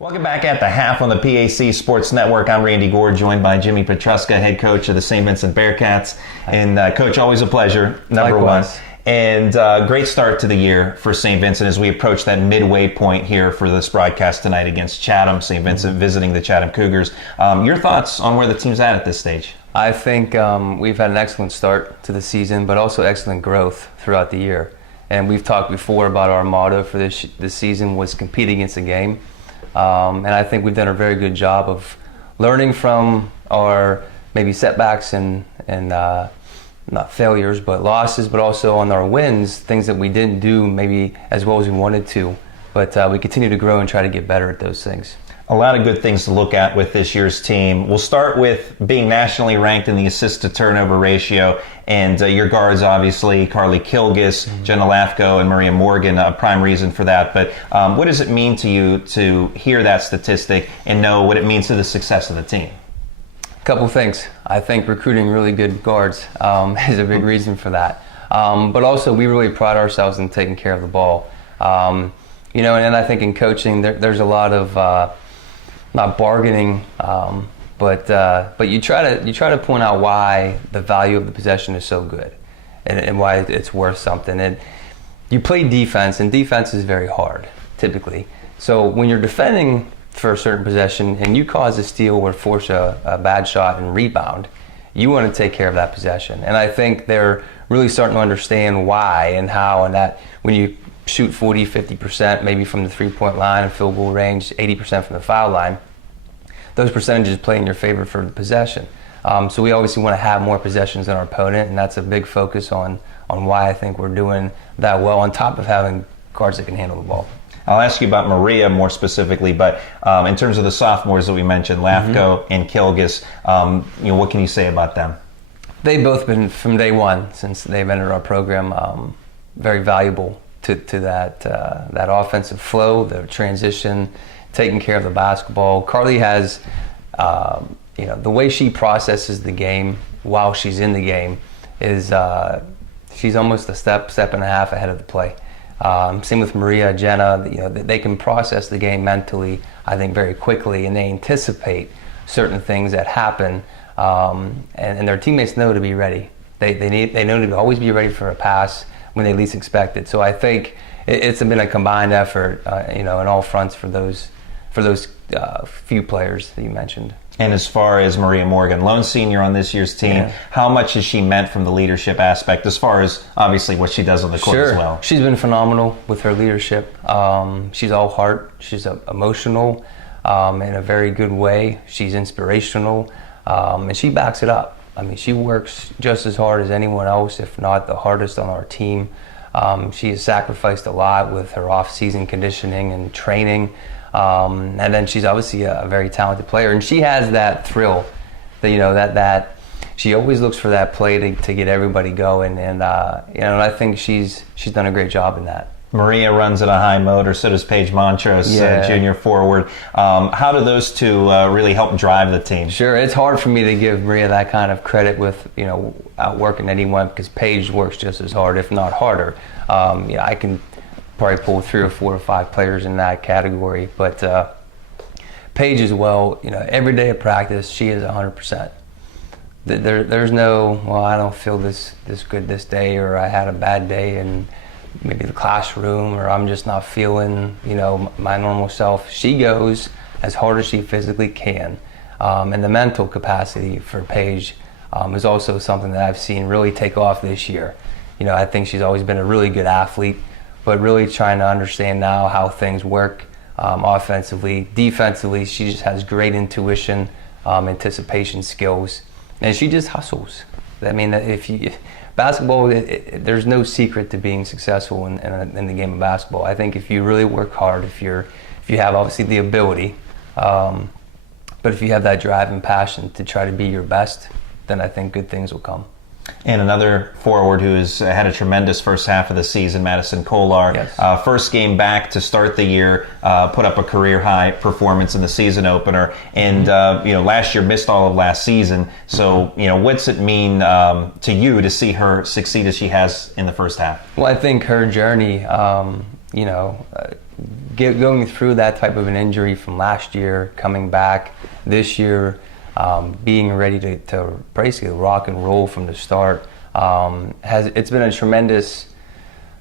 Welcome back at the half on the PAC Sports Network. I'm Randy Gore, joined by Jimmy Petruska, head coach of the Saint Vincent Bearcats. And Coach, always a pleasure, number one. And great start to the year for Saint Vincent as we approach that midway point here for this broadcast tonight against Chatham. Saint Vincent visiting the Chatham Cougars. Your thoughts on where the team's at this stage? I think we've had an excellent start to the season, but also excellent growth throughout the year. And we've talked before about our motto for this season was compete against the game. And I think we've done a very good job of learning from our maybe setbacks and not failures, but losses, but also on our wins, things that we didn't do maybe as well as we wanted to. But we continue to grow and try to get better at those things. A lot of good things to look at with this year's team. We'll start with being nationally ranked in the assist-to-turnover ratio, and your guards, obviously, Carly Kilgus, Jenna Lafko, and Maria Morgan, a prime reason for that. But what does it mean to you to hear that statistic and know what it means to the success of the team? A couple things. I think recruiting really good guards is a big reason for that. But also, we really pride ourselves in taking care of the ball. And I think in coaching, there's a lot of not bargaining, but you try to point out why the value of the possession is so good, and why it's worth something. And you play defense, and defense is very hard typically. So when you're defending for a certain possession and you cause a steal or force a bad shot and rebound, you want to take care of that possession. And I think they're really starting to understand why and how, and that when you shoot 40, 50% maybe from the three-point line and field goal range, 80% from the foul line, those percentages play in your favor for the possession. So we obviously want to have more possessions than our opponent, and that's a big focus on why I think we're doing that well, on top of having guards that can handle the ball. I'll ask you about Maria more specifically, but in terms of the sophomores that we mentioned, Lafko and Kilgus, what can you say about them? They've both been, from day one, since they've entered our program, very valuable to that offensive flow, the transition, taking care of the basketball. Carly has, the way she processes the game while she's in the game is she's almost a step and a half ahead of the play. Same with Maria, Jenna. They can process the game mentally, I think, very quickly, and they anticipate certain things that happen, and their teammates know to be ready. They know to always be ready for a pass when they least expect it. So I think it's been a combined effort, in all fronts for those few players that you mentioned. And as far as Maria Morgan, lone senior on this year's team, how much has she meant from the leadership aspect, as far as obviously what she does on the court as well? She's been phenomenal with her leadership. She's all heart. She's emotional in a very good way. She's inspirational, and she backs it up. I mean, she works just as hard as anyone else, if not the hardest on our team. She has sacrificed a lot with her off-season conditioning and training. And then she's obviously a very talented player, and she has that thrill, that she always looks for that play to get everybody going, and I think she's done a great job in that. Maria runs at a high motor, so does Paige Montrose, junior forward. How do those two really help drive the team? Sure, it's hard for me to give Maria that kind of credit with outworking anyone, because Paige works just as hard, if not harder. I can probably pull 3 or 4 or 5 players in that category, but Paige as well. Every day of practice, she is 100%. There's no, well, I don't feel this good this day, or I had a bad day in maybe the classroom, or I'm just not feeling my normal self. She goes as hard as she physically can, and the mental capacity for Paige is also something that I've seen really take off this year. I think she's always been a really good athlete, but really trying to understand now how things work offensively. Defensively, she just has great intuition, anticipation skills, and she just hustles. I mean, basketball, there's no secret to being successful in the game of basketball. I think if you really work hard, if you have obviously the ability, but if you have that drive and passion to try to be your best, then I think good things will come. And another forward who has had a tremendous first half of the season, Madison Cole. First game back to start the year, put up a career-high performance in the season opener. And, last year missed all of last season. So, what's it mean to you to see her succeed as she has in the first half? Well, I think her journey going through that type of an injury from last year, coming back this year, being ready to basically rock and roll from the start, it's been a tremendous,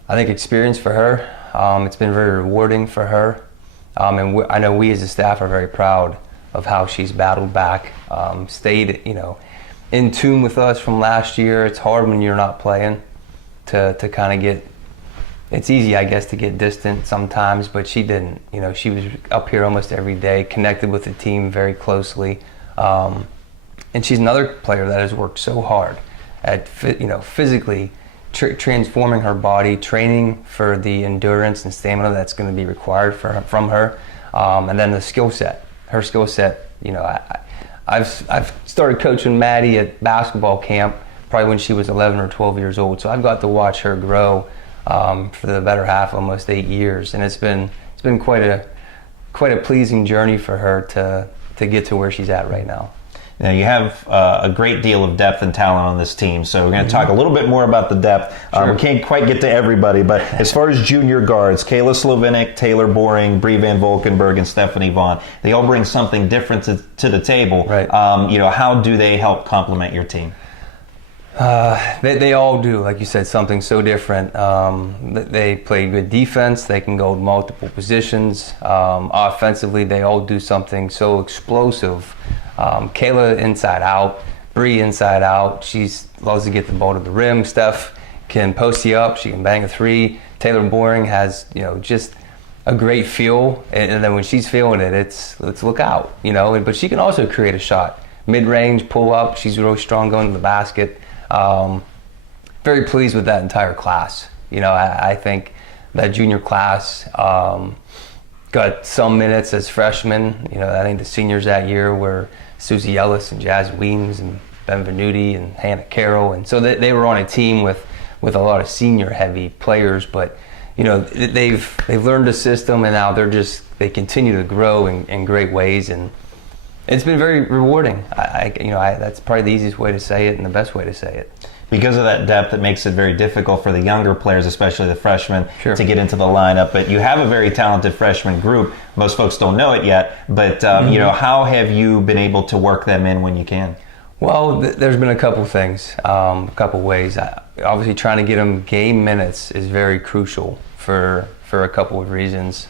I think, experience for her. It's been very rewarding for her, and I know we as a staff are very proud of how she's battled back, stayed in tune with us from last year. It's hard when you're not playing to kind of get. It's easy, I guess, to get distant sometimes, but she didn't. She was up here almost every day, connected with the team very closely. And she's another player that has worked so hard at physically transforming her body, training for the endurance and stamina that's going to be required from her, and then the skill set. Her skill set. I've started coaching Maddie at basketball camp probably when she was 11 or 12 years old, so I've got to watch her grow for the better half, almost 8 years, and it's been quite a pleasing journey for her to get to where she's at right now. Now, you have a great deal of depth and talent on this team, so we're going to talk a little bit more about the depth. Sure. We can't quite get to everybody, but as far as junior guards, Kayla Slovinic, Taylor Boring, Bree Van Volkenberg, and Stephanie Vaughn, they all bring something different to the table. Right. How do they help complement your team? They all do, like you said, something so different. They play good defense. They can go multiple positions. Offensively, they all do something so explosive. Kayla inside out, Bree inside out. She loves to get the ball to the rim. Steph can post you up. She can bang a three. Taylor Boring has just a great feel, and then when she's feeling it, it's let's look out. But she can also create a shot, mid-range, pull up. She's really strong going to the basket. Very pleased with that entire class. I think that junior class got some minutes as freshmen. I think the seniors that year were Susie Ellis and Jazz Weems and Benvenuti and Hannah Carroll, and so they were on a team with a lot of senior heavy players. But they've learned the system, and now they continue to grow in great ways, and it's been very rewarding. That's probably the easiest way to say it and the best way to say it. Because of that depth, it makes it very difficult for the younger players, especially the freshmen, Sure. to get into the lineup. But you have a very talented freshman group. Most folks don't know it yet. But, how have you been able to work them in when you can? Well, there's been a couple things, a couple ways. Obviously, trying to get them game minutes is very crucial for a couple of reasons.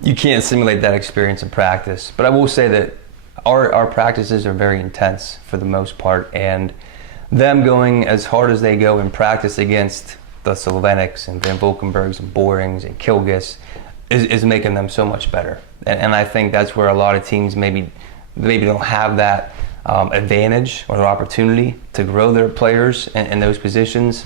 You can't simulate that experience in practice. But I will say that our practices are very intense for the most part, and them going as hard as they go in practice against the Slovenics and Van Volkenbergs and Borings and Kilgis is making them so much better. And I think that's where a lot of teams maybe don't have that advantage or opportunity to grow their players in those positions.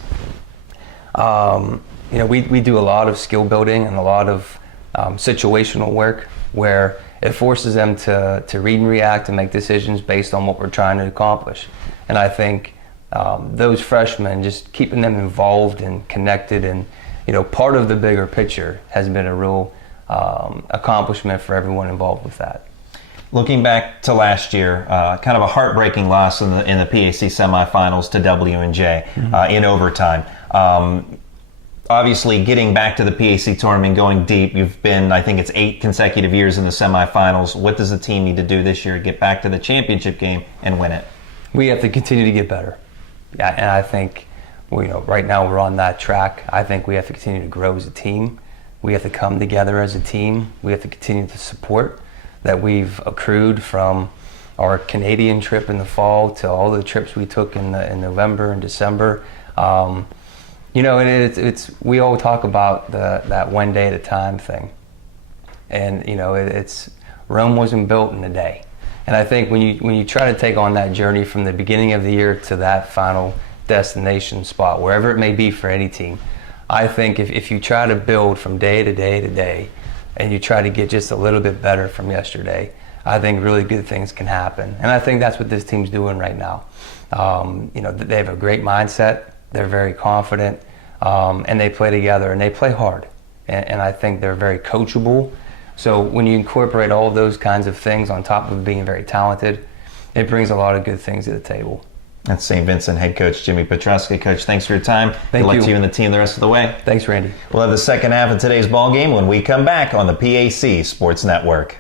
We do a lot of skill building and a lot of situational work where it forces them to read and react and make decisions based on what we're trying to accomplish. And I think those freshmen, just keeping them involved and connected and part of the bigger picture has been a real accomplishment for everyone involved with that. Looking back to last year, kind of a heartbreaking loss in the PAC semifinals to W&J in overtime. Obviously, getting back to the PAC tournament, going deep, you've been, I think it's 8 consecutive years in the semifinals. What does the team need to do this year to get back to the championship game and win it? We have to continue to get better. And I think right now we're on that track. I think we have to continue to grow as a team. We have to come together as a team. We have to continue the support that we've accrued from our Canadian trip in the fall to all the trips we took in November and December. And it's we all talk about that one day at a time thing. And it's Rome wasn't built in a day. And I think when you try to take on that journey from the beginning of the year to that final destination spot, wherever it may be for any team, I think if you try to build from day to day to day, and you try to get just a little bit better from yesterday, I think really good things can happen. And I think that's what this team's doing right now. They have a great mindset. They're very confident, and they play together and they play hard. And I think they're very coachable. So when you incorporate all those kinds of things on top of being very talented, it brings a lot of good things to the table. That's St. Vincent head coach Jimmy Petruska. Coach, thanks for your time. Thank Good luck you. to you and the team the rest of the way. Thanks, Randy. We'll have the second half of today's ball game when we come back on the PAC Sports Network.